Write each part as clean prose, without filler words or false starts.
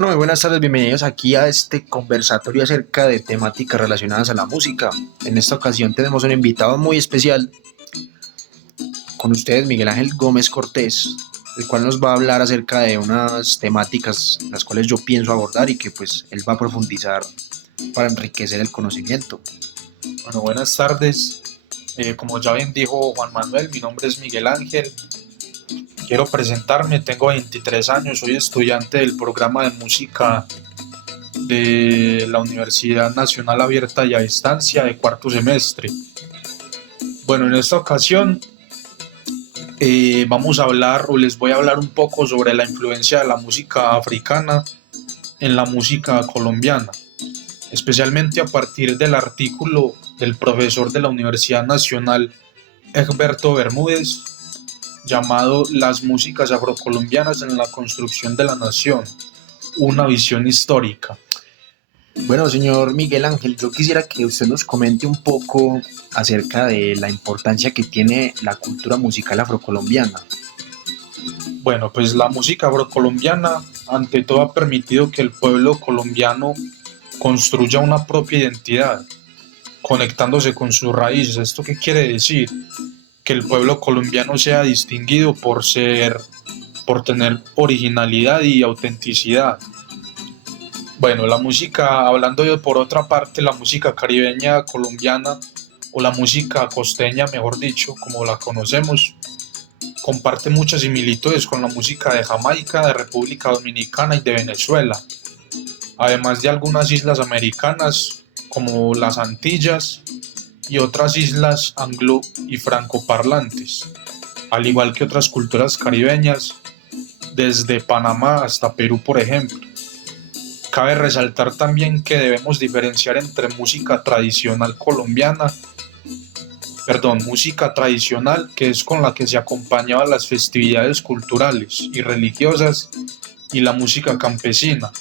Bueno, muy buenas tardes, bienvenidos aquí a este conversatorio acerca de temáticas relacionadas a la música. En esta ocasión tenemos un invitado muy especial con ustedes, Miguel Ángel Gómez Cortés, el cual nos va a hablar acerca de unas temáticas las cuales yo pienso abordar y que pues él va a profundizar para enriquecer el conocimiento. Bueno, buenas tardes. Como ya bien dijo Juan Manuel, mi nombre es Miguel Ángel. Quiero presentarme, tengo 23 años, soy estudiante del programa de música de la Universidad Nacional Abierta y a Distancia de cuarto semestre. Bueno, en esta ocasión vamos a hablar o les voy a hablar un poco sobre la influencia de la música africana en la música colombiana, especialmente a partir del artículo del profesor de la Universidad Nacional Egberto Bermúdez, llamado Las músicas afrocolombianas en la construcción de la nación, una visión histórica. Bueno, señor Miguel Ángel, yo quisiera que usted nos comente un poco acerca de la importancia que tiene la cultura musical afrocolombiana. Bueno, pues la música afrocolombiana ante todo ha permitido que el pueblo colombiano construya una propia identidad, conectándose con sus raíces. ¿Esto qué quiere decir? Que el pueblo colombiano sea distinguido por tener originalidad y autenticidad. Bueno, la música, hablando yo por otra parte, la música caribeña colombiana o la música costeña, mejor dicho, como la conocemos, comparte muchas similitudes con la música de Jamaica, de República Dominicana y de Venezuela, además de algunas islas americanas como las Antillas y otras islas anglo y francoparlantes, al igual que otras culturas caribeñas, desde Panamá hasta Perú, por ejemplo. Cabe resaltar también que debemos diferenciar entre música tradicional, que es con la que se acompañaban las festividades culturales y religiosas, y la música campesina,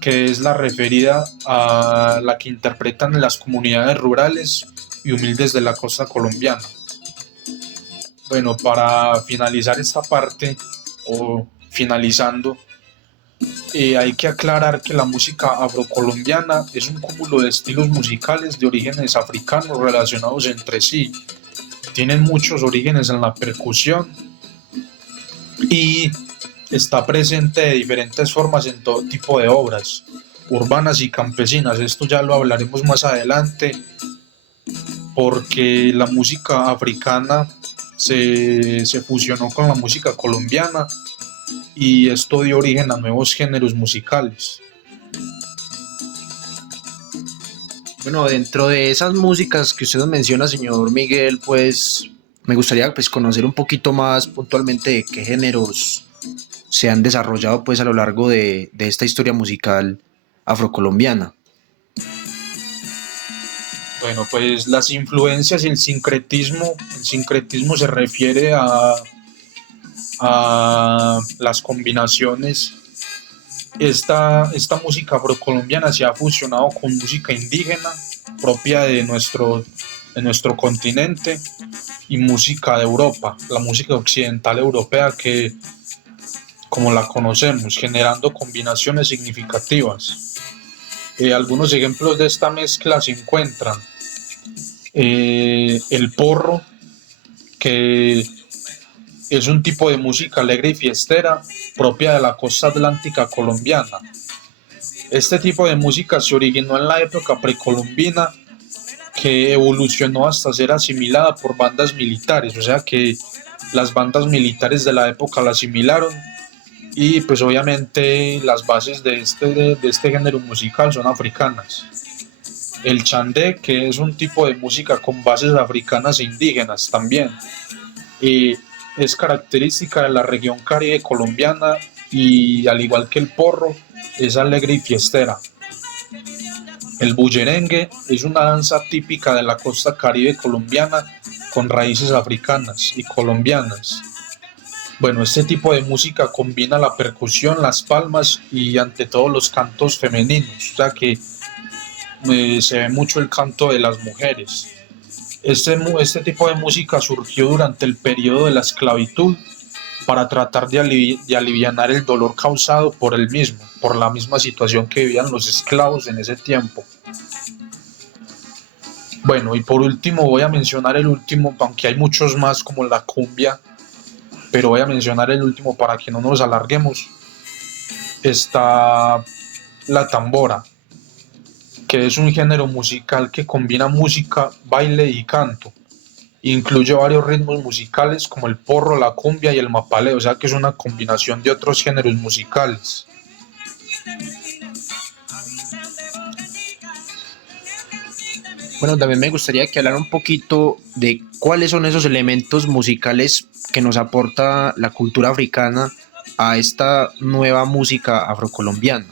que es la referida a la que interpretan las comunidades rurales y humildes de la costa colombiana. Bueno, para finalizar esta parte, o finalizando, hay que aclarar que la música afrocolombiana es un cúmulo de estilos musicales de orígenes africanos relacionados entre sí. Tienen muchos orígenes en la percusión y está presente de diferentes formas en todo tipo de obras, urbanas y campesinas. Esto ya lo hablaremos más adelante, porque la música africana se fusionó con la música colombiana y esto dio origen a nuevos géneros musicales. Bueno, dentro de esas músicas que usted nos menciona, señor Miguel, pues me gustaría pues conocer un poquito más puntualmente de qué géneros se han desarrollado pues a lo largo de esta historia musical afrocolombiana. Bueno, pues las influencias y el sincretismo se refiere a las combinaciones. Esta música afrocolombiana se ha fusionado con música indígena propia de nuestro continente y música de Europa, la música occidental europea que como la conocemos, generando combinaciones significativas. Algunos ejemplos de esta mezcla se encuentran el porro, que es un tipo de música alegre y fiestera propia de la costa atlántica colombiana. Este tipo de música se originó en la época precolombina, que evolucionó hasta ser asimilada por bandas militares, o sea que las bandas militares de la época la asimilaron y pues obviamente las bases de este género musical son africanas. El chandé, que es un tipo de música con bases africanas e indígenas también, y es característica de la región caribe colombiana y al igual que el porro, es alegre y fiestera. El bullerengue es una danza típica de la costa caribe colombiana con raíces africanas y colombianas. Bueno, este tipo de música combina la percusión, las palmas y ante todo los cantos femeninos, o sea que se ve mucho el canto de las mujeres. Este tipo de música surgió durante el periodo de la esclavitud para tratar de alivianar el dolor causado por el mismo, por la misma situación que vivían los esclavos en ese tiempo. Bueno, y por último voy a mencionar el último, aunque hay muchos más como la cumbia, pero voy a mencionar el último para que no nos alarguemos. Está la tambora, que es un género musical que combina música, baile y canto. Incluye varios ritmos musicales como el porro, la cumbia y el mapalé, o sea que es una combinación de otros géneros musicales. Bueno, también me gustaría que hablara un poquito de cuáles son esos elementos musicales que nos aporta la cultura africana a esta nueva música afrocolombiana.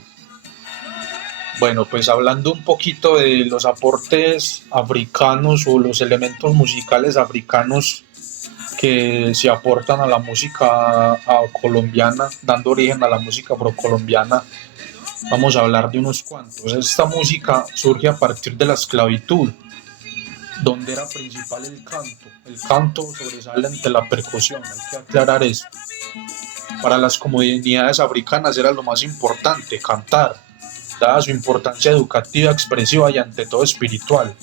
Bueno, pues hablando un poquito de los aportes africanos o los elementos musicales africanos que se aportan a la música colombiana, dando origen a la música afrocolombiana, vamos a hablar de unos cuantos. Esta música surge a partir de la esclavitud, donde era principal el canto. El canto sobresale ante la percusión, hay que aclarar esto. Para las comunidades africanas era lo más importante, cantar, dada su importancia educativa, expresiva y ante todo espiritual.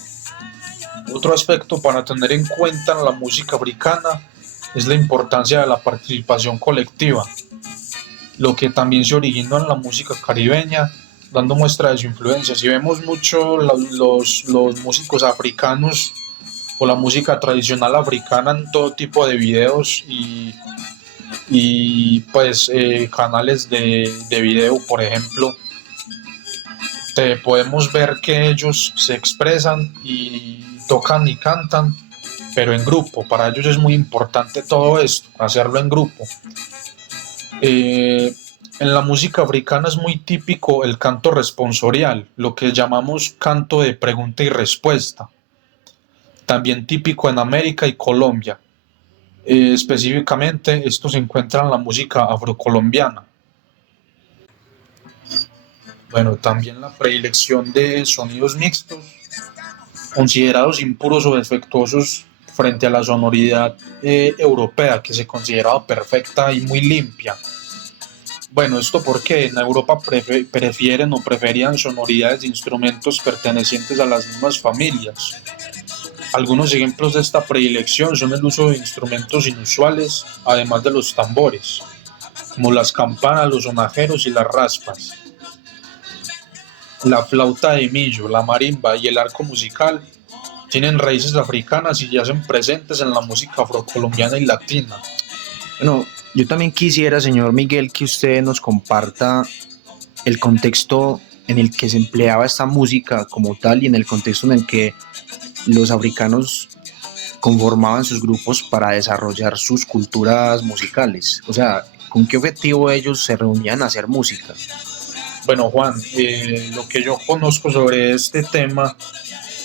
Otro aspecto para tener en cuenta en la música africana es la importancia de la participación colectiva, lo que también se originó en la música caribeña, dando muestra de su influencia. Si vemos mucho los músicos africanos o la música tradicional africana en todo tipo de videos y pues canales de video, por ejemplo, podemos ver que ellos se expresan y tocan y cantan, pero en grupo. Para ellos es muy importante todo esto, hacerlo en grupo. En la música africana es muy típico el canto responsorial, lo que llamamos canto de pregunta y respuesta. También típico en América y Colombia. Específicamente, esto se encuentra en la música afrocolombiana. Bueno, también la predilección de sonidos mixtos, considerados impuros o defectuosos frente a la sonoridad europea, que se consideraba perfecta y muy limpia. Bueno, esto porque en Europa prefieren o preferían sonoridades de instrumentos pertenecientes a las mismas familias. Algunos ejemplos de esta predilección son el uso de instrumentos inusuales, además de los tambores, como las campanas, los sonajeros y las raspas. La flauta de millo, la marimba y el arco musical tienen raíces africanas y yacen presentes en la música afrocolombiana y latina. Bueno, yo también quisiera, señor Miguel, que usted nos comparta el contexto en el que se empleaba esta música como tal y en el contexto en el que los africanos conformaban sus grupos para desarrollar sus culturas musicales. O sea, ¿con qué objetivo ellos se reunían a hacer música? Bueno, Juan, lo que yo conozco sobre este tema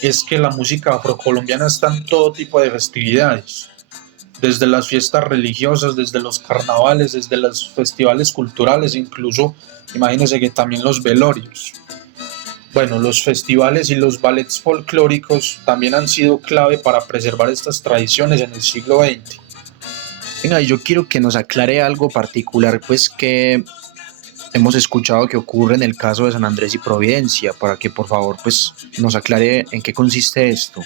es que la música afrocolombiana está en todo tipo de festividades, desde las fiestas religiosas, desde los carnavales, desde los festivales culturales, incluso imagínense que también los velorios. Bueno, los festivales y los ballets folclóricos también han sido clave para preservar estas tradiciones en el siglo XX. Venga, yo quiero que nos aclare algo particular, pues que hemos escuchado que ocurre en el caso de San Andrés y Providencia, para que por favor pues nos aclare en qué consiste esto.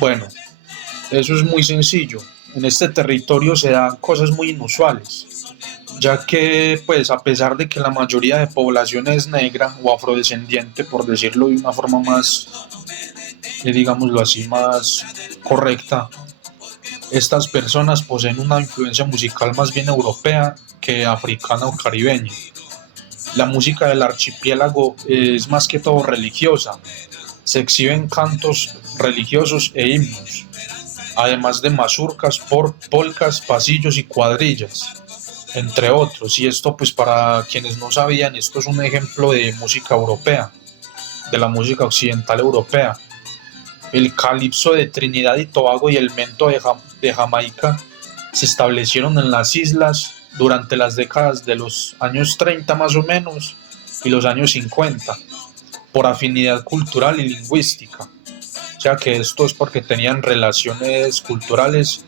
Bueno, eso es muy sencillo. En este territorio se dan cosas muy inusuales, ya que pues a pesar de que la mayoría de población es negra o afrodescendiente, por decirlo de una forma más, digámoslo así, más correcta, estas personas poseen una influencia musical más bien europea que africana o caribeña. La música del archipiélago es más que todo religiosa. Se exhiben cantos religiosos e himnos, además de mazurcas, polcas, pasillos y cuadrillas, entre otros. Y esto, pues para quienes no sabían, esto es un ejemplo de música europea, de la música occidental europea. El calipso de Trinidad y Tobago y el mento de Jamaica se establecieron en las islas durante las décadas de los años 30 más o menos y los años 50, por afinidad cultural y lingüística. O sea que esto es porque tenían relaciones culturales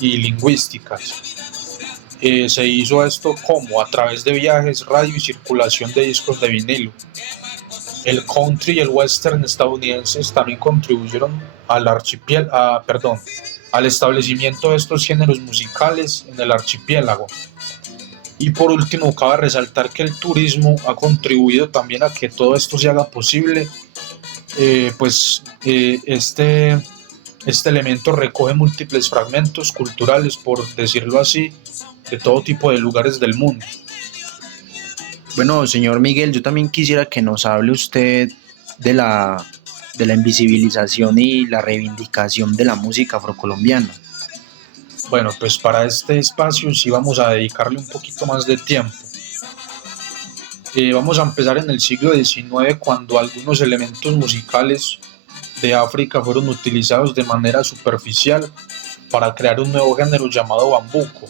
y lingüísticas. Se hizo esto como a través de viajes, radio y circulación de discos de vinilo. El country y el western estadounidenses también contribuyeron al establecimiento de estos géneros musicales en el archipiélago. Y por último, cabe resaltar que el turismo ha contribuido también a que todo esto se haga posible, este elemento recoge múltiples fragmentos culturales, por decirlo así, de todo tipo de lugares del mundo. Bueno, señor Miguel, yo también quisiera que nos hable usted de la invisibilización y la reivindicación de la música afrocolombiana. Bueno, pues para este espacio sí vamos a dedicarle un poquito más de tiempo. Vamos a empezar en el siglo XIX, cuando algunos elementos musicales de África fueron utilizados de manera superficial para crear un nuevo género llamado bambuco.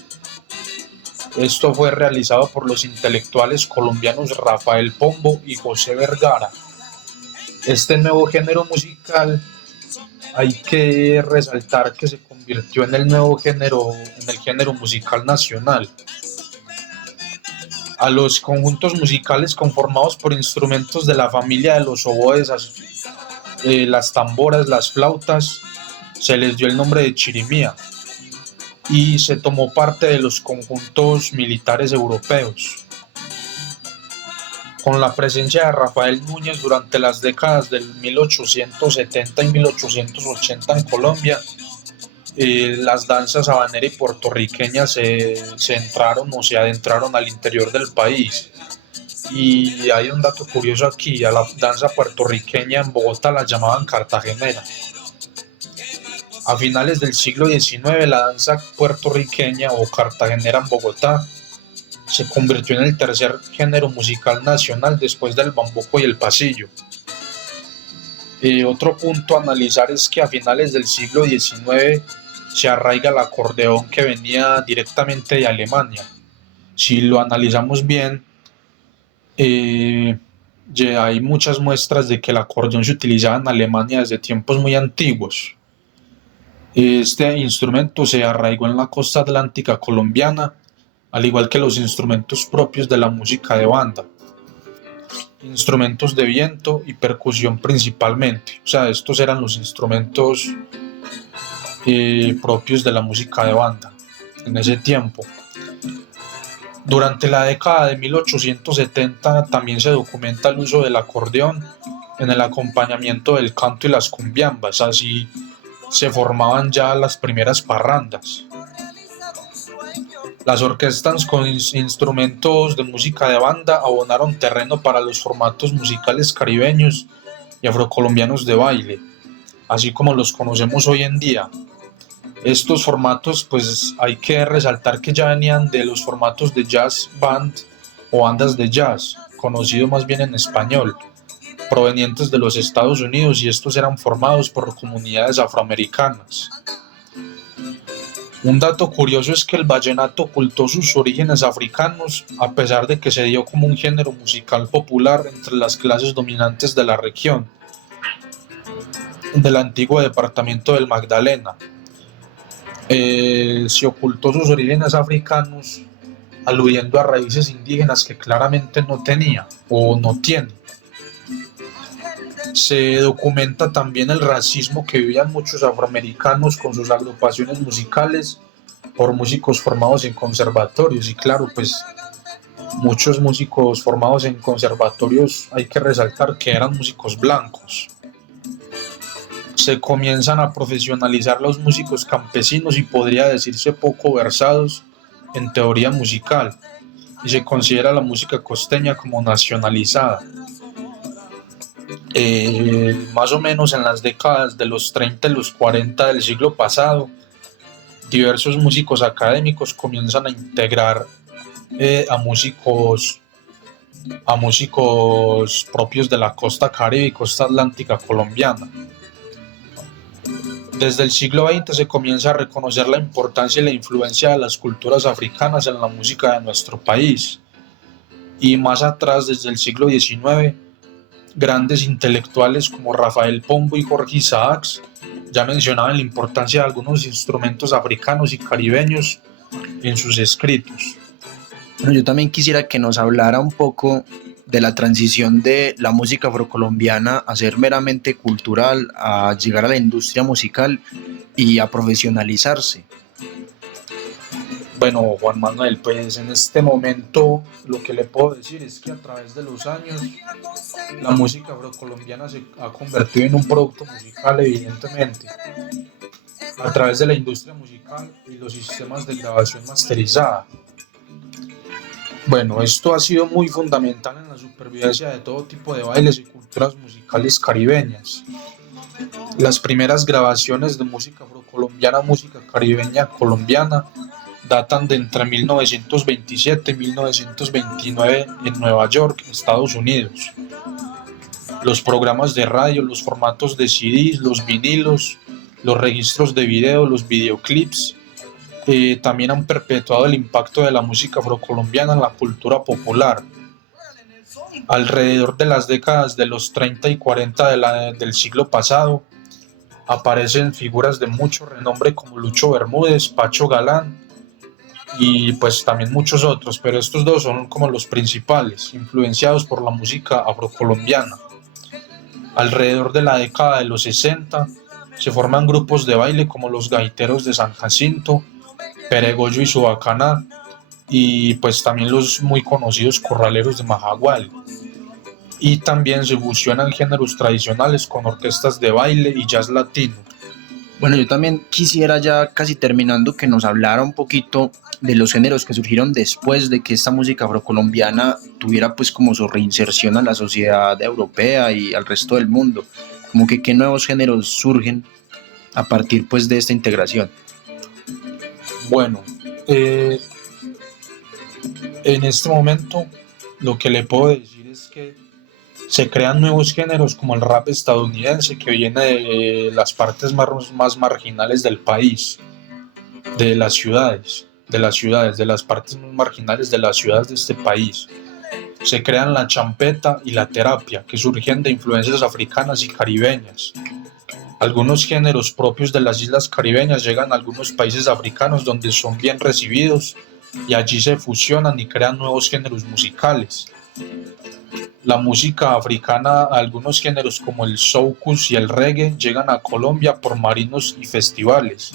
Esto fue realizado por los intelectuales colombianos Rafael Pombo y José Vergara. Este nuevo género musical, hay que resaltar que se convirtió en el género musical nacional. A los conjuntos musicales conformados por instrumentos de la familia de los oboes, las tamboras, las flautas, se les dio el nombre de chirimía y se tomó parte de los conjuntos militares europeos. Con la presencia de Rafael Núñez durante las décadas del 1870 y 1880 en Colombia, las danzas habanera y puertorriqueña se entraron o se adentraron al interior del país. Y hay un dato curioso aquí: a la danza puertorriqueña en Bogotá la llamaban cartagenera. A finales del siglo XIX, la danza puertorriqueña o cartagenera en Bogotá se convirtió en el tercer género musical nacional después del bambuco y el pasillo. Otro punto a analizar es que a finales del siglo XIX se arraiga el acordeón, que venía directamente de Alemania. Si lo analizamos bien, ya hay muchas muestras de que el acordeón se utilizaba en Alemania desde tiempos muy antiguos. Este instrumento se arraigó en la costa atlántica colombiana, al igual que los instrumentos propios de la música de banda, instrumentos de viento y percusión principalmente. O sea, estos eran los instrumentos propios de la música de banda en ese tiempo. Durante la década de 1870 también se documenta el uso del acordeón en el acompañamiento del canto y las cumbiambas. Así se formaban ya las primeras parrandas. Las orquestas con instrumentos de música de banda abonaron terreno para los formatos musicales caribeños y afrocolombianos de baile, así como los conocemos hoy en día. Estos formatos, pues hay que resaltar que ya venían de los formatos de jazz band o bandas de jazz, conocido más bien en español, provenientes de los Estados Unidos, y estos eran formados por comunidades afroamericanas. Un dato curioso es que el vallenato ocultó sus orígenes africanos, a pesar de que se dio como un género musical popular entre las clases dominantes de la región, del antiguo departamento del Magdalena. Se ocultó sus orígenes africanos, aludiendo a raíces indígenas que claramente no tenía o no tiene. Se documenta también el racismo que vivían muchos afroamericanos con sus agrupaciones musicales por músicos formados en conservatorios. Y claro, pues muchos músicos formados en conservatorios, hay que resaltar que eran músicos blancos. Se comienzan a profesionalizar los músicos campesinos y podría decirse poco versados en teoría musical, y se considera la música costeña como nacionalizada. Más o menos en las décadas de los 30 y los 40 del siglo pasado, diversos músicos académicos comienzan a integrar a músicos propios de la costa caribe y costa atlántica colombiana. Desde el siglo XX se comienza a reconocer la importancia y la influencia de las culturas africanas en la música de nuestro país. Y más atrás, desde el siglo XIX, grandes intelectuales como Rafael Pombo y Jorge Isaacs ya mencionaban la importancia de algunos instrumentos africanos y caribeños en sus escritos. Bueno, yo también quisiera que nos hablara un poco de la transición de la música afrocolombiana a ser meramente cultural, a llegar a la industria musical y a profesionalizarse. Bueno, Juan Manuel, pues en este momento lo que le puedo decir es que a través de los años la música afrocolombiana se ha convertido en un producto musical, evidentemente, a través de la industria musical y los sistemas de grabación masterizada. Bueno, esto ha sido muy fundamental en la supervivencia de todo tipo de bailes y culturas musicales caribeñas. Las primeras grabaciones de música afrocolombiana, música caribeña colombiana, datan de entre 1927 y 1929 en Nueva York, Estados Unidos. Los programas de radio, los formatos de CDs, los vinilos, los registros de video, los videoclips, también han perpetuado el impacto de la música afrocolombiana en la cultura popular. Alrededor de las décadas de los 30 y 40 del siglo pasado, aparecen figuras de mucho renombre como Lucho Bermúdez, Pacho Galán y pues también muchos otros, pero estos dos son como los principales, influenciados por la música afrocolombiana. Alrededor de la década de los 60 se forman grupos de baile como los Gaiteros de San Jacinto, Peregollo y Subacaná, y pues también los muy conocidos Corraleros de Majagual. Y también se fusionan géneros tradicionales con orquestas de baile y jazz latino. Bueno, yo también quisiera ya casi terminando que nos hablara un poquito de los géneros que surgieron después de que esta música afrocolombiana tuviera pues como su reinserción a la sociedad europea y al resto del mundo. Como que qué nuevos géneros surgen a partir pues de esta integración. Bueno, en este momento lo que le puedo decir es que se crean nuevos géneros como el rap estadounidense que viene de las partes más marginales del país, de las partes más marginales de las ciudades de este país. Se crean la champeta y la terapia, que surgen de influencias africanas y caribeñas. Algunos géneros propios de las islas caribeñas llegan a algunos países africanos donde son bien recibidos y allí se fusionan y crean nuevos géneros musicales. La música africana, algunos géneros como el soukous y el reggae llegan a Colombia por marinos y festivales,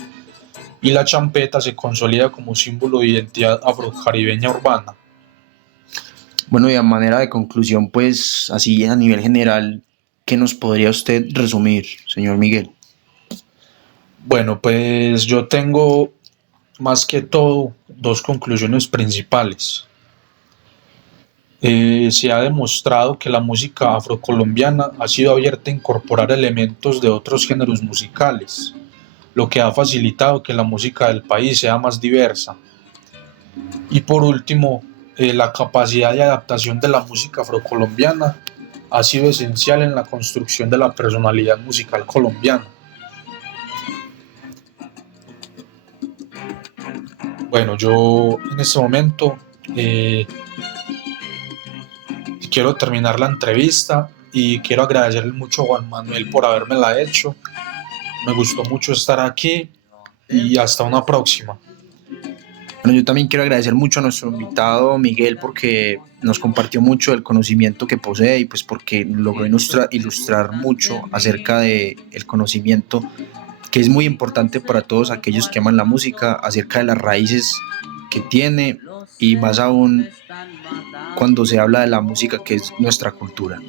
y la champeta se consolida como símbolo de identidad afrocaribeña urbana. Bueno, y a manera de conclusión, pues así a nivel general, ¿qué nos podría usted resumir, señor Miguel? Bueno, pues yo tengo más que todo dos conclusiones principales. Se ha demostrado que la música afrocolombiana ha sido abierta a incorporar elementos de otros géneros musicales, lo que ha facilitado que la música del país sea más diversa. Y por último, la capacidad de adaptación de la música afrocolombiana ha sido esencial en la construcción de la personalidad musical colombiana. Bueno, yo en este momento quiero terminar la entrevista y quiero agradecerle mucho a Juan Manuel por habérmela hecho. Me gustó mucho estar aquí y hasta una próxima. Bueno, yo también quiero agradecer mucho a nuestro invitado Miguel porque nos compartió mucho del conocimiento que posee y pues porque logró ilustrar mucho acerca del conocimiento que es muy importante para todos aquellos que aman la música, acerca de las raíces que tiene y más aún cuando se habla de la música que es nuestra cultura.